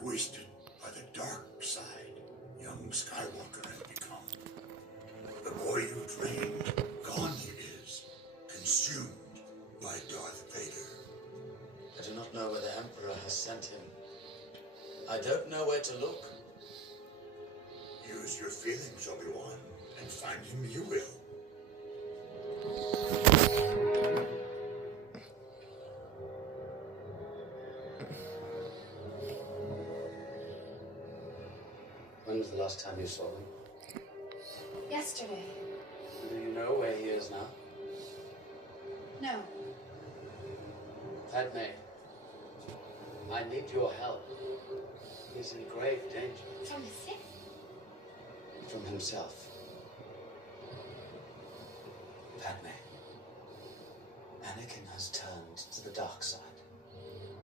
Twisted by the dark side, young Skywalker has become. The boy you trained, gone he is, consumed by Darth Vader. I do not know where the Emperor has sent him. I don't know where to look. Use your feelings, Obi-Wan, and find him you will. When was the last time you saw him? Yesterday. Do you know where he is now? No. Padme, I need your help. He's in grave danger. From the Sith? From himself.